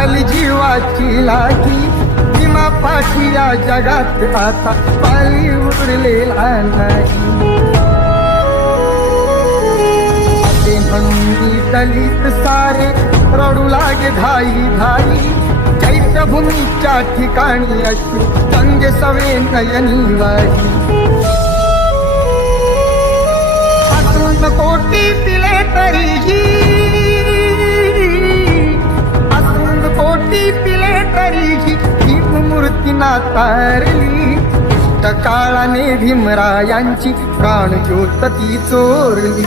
झाली जीवाची लागी, भीमा पाठी या जगात आता पाली उरलेला नाही. असे म्हणून दलित सारे रडू लागे धाई धाई, चैत्यभूमीच्या ठिकाणी अशी गंगे सवे नयनी वाही. असून कोटी पिले तरीही, असून कोटी पिले तरीही भीम मूर्ती ना तारली. काळाने भीमरायांची प्राणज्योत ती चोरली.